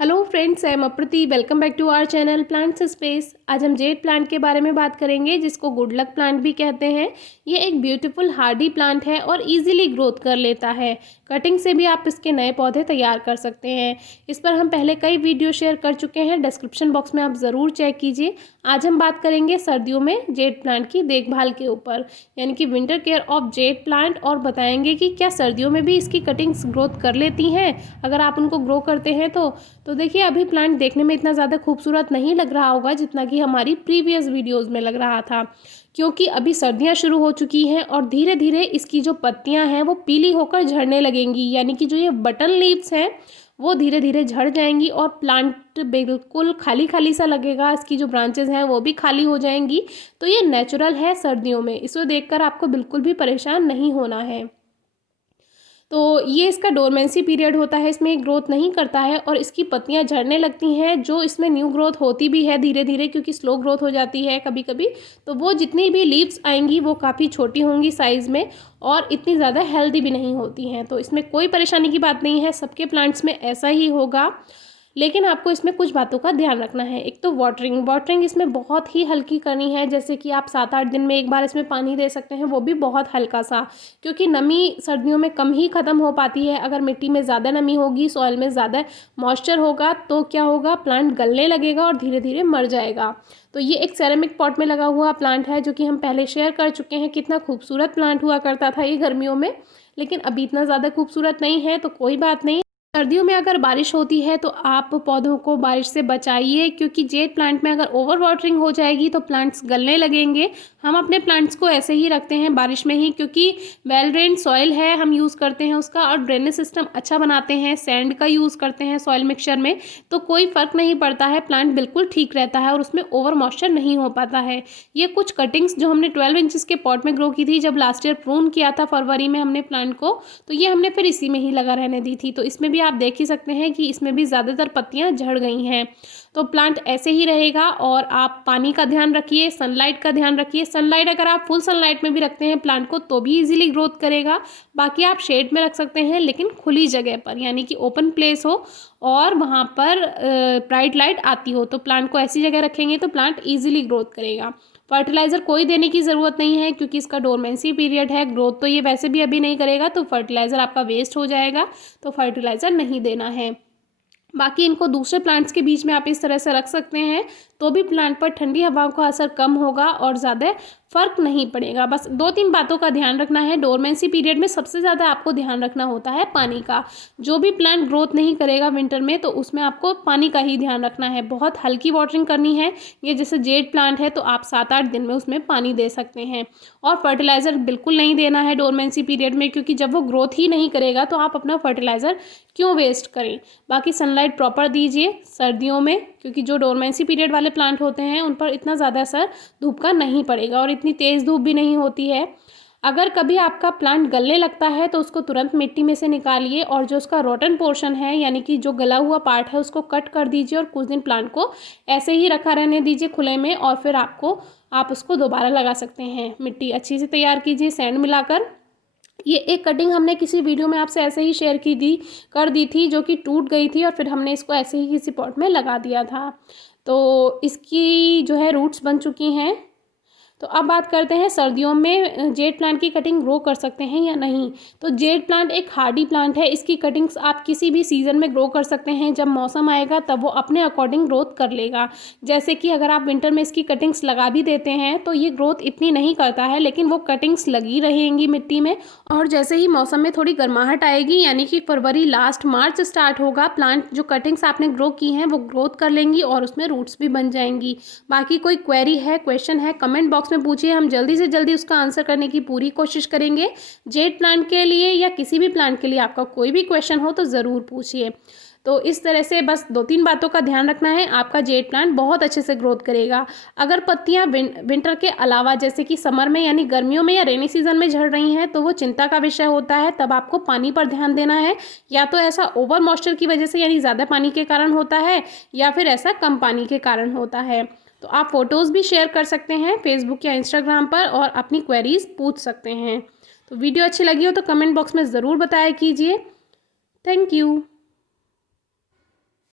Hello friends, I am Aprati. Welcome back to our channel plants space. आज हम jade plant के बारे में बात करेंगे, जिसको गुड लक प्लांट भी कहते हैं। ये एक ब्यूटीफुल हार्डी प्लांट है और इजीली ग्रोथ कर लेता है। कटिंग से भी आप इसके नए पौधे तैयार कर सकते हैं। इस पर हम पहले कई वीडियो शेयर कर चुके हैं, डिस्क्रिप्शन बॉक्स में आप ज़रूर चेक कीजिए। आज हम बात करेंगे सर्दियों में जेड प्लांट की देखभाल के ऊपर, यानी कि winter care of jade plant, और बताएंगे कि क्या सर्दियों में भी इसकी कटिंग्स ग्रोथ कर लेती हैं अगर आप उनको ग्रो करते हैं तो देखिए, अभी प्लांट देखने में इतना ज़्यादा खूबसूरत नहीं लग रहा होगा जितना कि हमारी प्रीवियस वीडियोस में लग रहा था, क्योंकि अभी सर्दियां शुरू हो चुकी हैं और धीरे धीरे इसकी जो पत्तियां हैं वो पीली होकर झड़ने लगेंगी। यानी कि जो ये बटन लीव्स हैं वो धीरे धीरे झड़ जाएंगी और प्लांट बिल्कुल खाली खाली सा लगेगा। इसकी जो ब्रांचेज हैं वो भी खाली हो जाएंगी। तो ये नेचुरल है सर्दियों में, इसे देखकर आपको बिल्कुल भी परेशान नहीं होना है। तो ये इसका डोरमेंसी पीरियड होता है, इसमें ग्रोथ नहीं करता है और इसकी पत्तियां झड़ने लगती हैं। जो इसमें न्यू ग्रोथ होती भी है धीरे धीरे, क्योंकि स्लो ग्रोथ हो जाती है कभी कभी, तो वो जितनी भी लीव्स आएंगी वो काफ़ी छोटी होंगी साइज़ में और इतनी ज़्यादा हेल्दी भी नहीं होती हैं। तो इसमें कोई परेशानी की बात नहीं है, सबके प्लांट्स में ऐसा ही होगा। लेकिन आपको इसमें कुछ बातों का ध्यान रखना है। एक तो वाटरिंग इसमें बहुत ही हल्की करनी है, जैसे कि आप 7-8 दिन में एक बार इसमें पानी दे सकते हैं, वो भी बहुत हल्का सा, क्योंकि नमी सर्दियों में कम ही ख़त्म हो पाती है। अगर मिट्टी में ज़्यादा नमी होगी, सॉइल में ज़्यादा मॉइस्चर होगा तो क्या होगा, प्लांट गलने लगेगा और धीरे धीरे मर जाएगा। तो ये एक सेरेमिक पॉट में लगा हुआ प्लांट है, जो कि हम पहले शेयर कर चुके हैं। कितना खूबसूरत प्लांट हुआ करता था ये गर्मियों में, लेकिन अभी इतना ज़्यादा खूबसूरत नहीं है। तो कोई बात नहीं, सर्दियों में अगर बारिश होती है तो आप पौधों को बारिश से बचाइए, क्योंकि जेड प्लांट में अगर ओवर वाटरिंग हो जाएगी तो प्लांट्स गलने लगेंगे। हम अपने प्लांट्स को ऐसे ही रखते हैं बारिश में ही, क्योंकि वेल ड्रेन्ड सॉइल है, हम यूज़ करते हैं उसका, और ड्रेनेज सिस्टम अच्छा बनाते हैं, सैंड का यूज़ करते हैं सॉइल मिक्सचर में, तो कोई फ़र्क नहीं पड़ता है। प्लांट बिल्कुल ठीक रहता है और उसमें ओवर मॉइस्चर नहीं हो पाता है। ये कुछ कटिंग्स जो हमने 12 इंचज़ के पॉट में ग्रो की थी, जब लास्ट ईयर प्रून किया था फरवरी में हमने प्लांट को, तो ये हमने फिर इसी में ही लगा रहने दी थी। तो इसमें भी आप देख ही सकते हैं कि इसमें भी ज़्यादातर पत्तियां झड़ गई हैं। तो प्लांट ऐसे ही रहेगा। और आप पानी का ध्यान रखिए, सनलाइट का ध्यान रखिए। सनलाइट अगर आप फुल सनलाइट में भी रखते हैं प्लांट को तो भी इजीली ग्रोथ करेगा। बाकी आप शेड में रख सकते हैं, लेकिन खुली जगह पर, यानी कि ओपन प्लेस हो और वहाँ पर ब्राइट लाइट आती हो, तो प्लांट को ऐसी जगह रखेंगे तो प्लांट ईजिली ग्रोथ करेगा। फर्टिलाइज़र कोई देने की ज़रूरत नहीं है, क्योंकि इसका डोरमेंसी पीरियड है। ग्रोथ तो ये वैसे भी अभी नहीं करेगा, तो फर्टिलाइज़र आपका वेस्ट हो जाएगा, तो फर्टिलाइज़र नहीं देना है। बाकी इनको दूसरे प्लांट्स के बीच में आप इस तरह से रख सकते हैं, तो भी प्लांट पर ठंडी हवाओं का असर कम होगा और ज़्यादा फ़र्क नहीं पड़ेगा। बस 2-3 बातों का ध्यान रखना है। डोरमेंसी पीरियड में सबसे ज़्यादा आपको ध्यान रखना होता है पानी का। जो भी प्लांट ग्रोथ नहीं करेगा विंटर में, तो उसमें आपको पानी का ही ध्यान रखना है। बहुत हल्की वाटरिंग करनी है। ये जैसे जेड प्लांट है तो आप 7-8 दिन में उसमें पानी दे सकते हैं। और फर्टिलाइज़र बिल्कुल नहीं देना है डोरमेंसी पीरियड में, क्योंकि जब वो ग्रोथ ही नहीं करेगा तो आप अपना फर्टिलाइज़र क्यों वेस्ट करें। बाकी सनलाइट प्रॉपर दीजिए सर्दियों में, क्योंकि जो डोरमेंसी पीरियड वाले प्लांट होते हैं उन पर इतना ज़्यादा असर धूप का नहीं पड़ेगा और इतनी तेज़ धूप भी नहीं होती है। अगर कभी आपका प्लांट गलने लगता है तो उसको तुरंत मिट्टी में से निकालिए और जो उसका रोटन पोर्शन है, यानी कि जो गला हुआ पार्ट है, उसको कट कर दीजिए और कुछ दिन प्लांट को ऐसे ही रखा रहने दीजिए खुले में, और फिर आप उसको दोबारा लगा सकते हैं। मिट्टी अच्छी से तैयार कीजिए सैंड मिलाकर। ये एक कटिंग हमने किसी वीडियो में आपसे ऐसे ही शेयर कर दी थी, जो कि टूट गई थी, और फिर हमने इसको ऐसे ही किसी पॉट में लगा दिया था। तो इसकी जो है रूट्स बन चुकी हैं। तो अब बात करते हैं सर्दियों में जेड प्लांट की कटिंग ग्रो कर सकते हैं या नहीं। तो जेड प्लांट एक हार्डी प्लांट है, इसकी कटिंग्स आप किसी भी सीज़न में ग्रो कर सकते हैं। जब मौसम आएगा तब वो अपने अकॉर्डिंग ग्रोथ कर लेगा। जैसे कि अगर आप विंटर में इसकी कटिंग्स लगा भी देते हैं तो ये ग्रोथ इतनी नहीं करता है, लेकिन वो कटिंग्स लगी रहेंगी मिट्टी में। और जैसे ही मौसम में थोड़ी गर्माहट आएगी, यानी कि फरवरी लास्ट मार्च स्टार्ट होगा, प्लांट जो कटिंग्स आपने ग्रो की हैं वो ग्रोथ कर लेंगी और उसमें रूट्स भी बन जाएंगी। बाकी कोई क्वेरी है, क्वेश्चन है, कमेंट बॉक्स में पूछिए, हम जल्दी से जल्दी उसका आंसर करने की पूरी कोशिश करेंगे। जेड प्लांट के लिए या किसी भी प्लांट के लिए आपका कोई भी क्वेश्चन हो तो ज़रूर पूछिए। तो इस तरह से बस 2-3 बातों का ध्यान रखना है, आपका जेड प्लांट बहुत अच्छे से ग्रोथ करेगा। अगर पत्तियां विंटर के अलावा जैसे कि समर में यानी गर्मियों में या रेनी सीजन में झड़ रही हैं तो वो चिंता का विषय होता है। तब आपको पानी पर ध्यान देना है, या तो ऐसा ओवर मॉइस्चर की वजह से यानी ज़्यादा पानी के कारण होता है, या फिर ऐसा कम पानी के कारण होता है। तो आप फ़ोटोज़ भी शेयर कर सकते हैं फेसबुक या इंस्टाग्राम पर और अपनी क्वेरीज पूछ सकते हैं। तो वीडियो अच्छी लगी हो तो कमेंट बॉक्स में ज़रूर बताया कीजिए। Thank you.